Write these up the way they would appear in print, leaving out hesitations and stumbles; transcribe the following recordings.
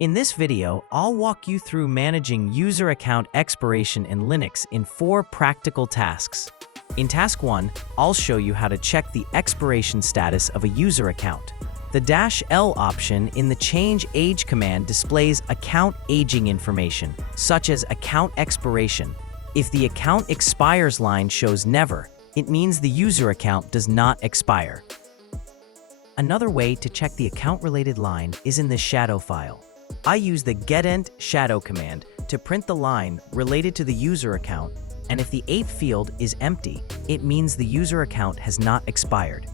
In this video, I'll walk you through managing user account expiration in Linux in 4 practical tasks. In Task 1, I'll show you how to check the expiration status of a user account. The -L option in the Change Age command displays account aging information, such as account expiration. If the account expires line shows never, it means the user account does not expire. Another way to check the account-related line is in the shadow file. I use the getEnt shadow command to print the line related to the user account, and if the 8th field is empty, it means the user account has not expired.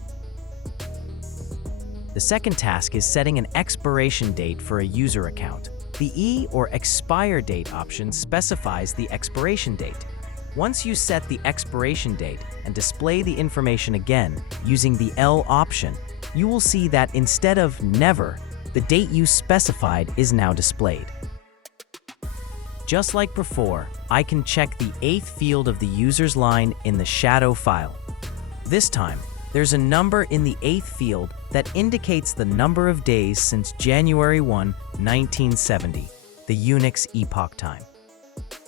The second task is setting an expiration date for a user account. The E or expire date option specifies the expiration date. Once you set the expiration date and display the information again using the L option, you will see that instead of never, the date you specified is now displayed. Just like before, I can check the 8th field of the user's line in the shadow file. This time, there's a number in the 8th field that indicates the number of days since January 1, 1970, the Unix epoch time.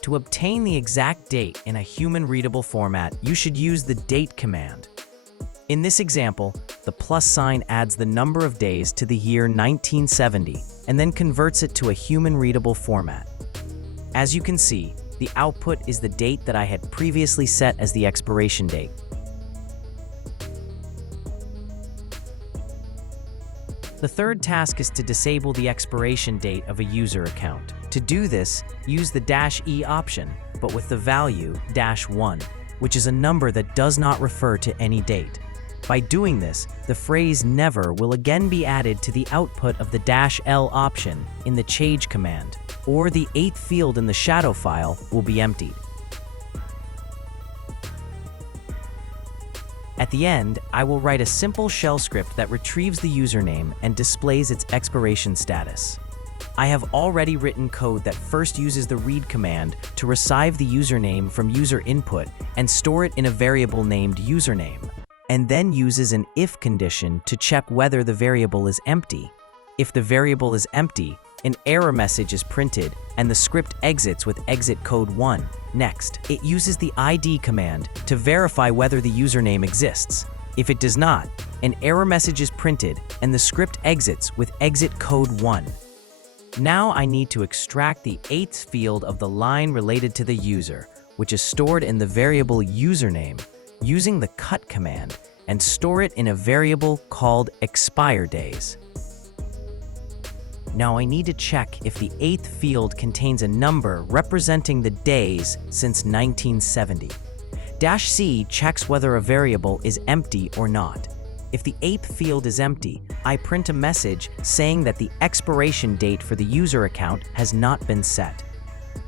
To obtain the exact date in a human-readable format, you should use the date command. In this example, the plus sign adds the number of days to the year 1970 and then converts it to a human-readable format. As you can see, the output is the date that I had previously set as the expiration date. The third task is to disable the expiration date of a user account. To do this, use the -E option, but with the value -1, which is a number that does not refer to any date. By doing this, the phrase never will again be added to the output of the -L option in the change command, or the 8th field in the shadow file will be emptied. At the end, I will write a simple shell script that retrieves the username and displays its expiration status. I have already written code that first uses the read command to receive the username from user input and store it in a variable named username, and then uses an if condition to check whether the variable is empty. If the variable is empty, an error message is printed and the script exits with exit code 1. Next, it uses the ID command to verify whether the username exists. If it does not, an error message is printed and the script exits with exit code 1. Now I need to extract the 8th field of the line related to the user, which is stored in the variable username, using the cut command, and store it in a variable called expire days. Now I need to check if the 8th field contains a number representing the days since 1970. -C checks whether a variable is empty or not. If the 8th field is empty, I print a message saying that the expiration date for the user account has not been set.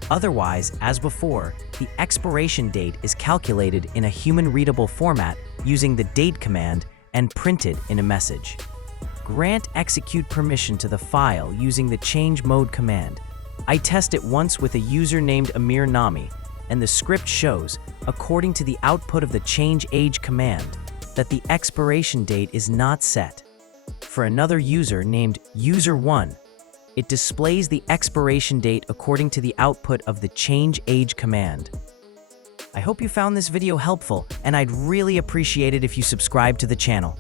Otherwise, as before, the expiration date is calculated in a human-readable format using the date command and printed in a message. Grant execute permission to the file using the change mode command. I test it once with a user named Amir Nami, and the script shows, according to the output of the change age command, that the expiration date is not set. For another user named user1, it displays the expiration date according to the output of the change age command. I hope you found this video helpful, and I'd really appreciate it if you subscribe to the channel.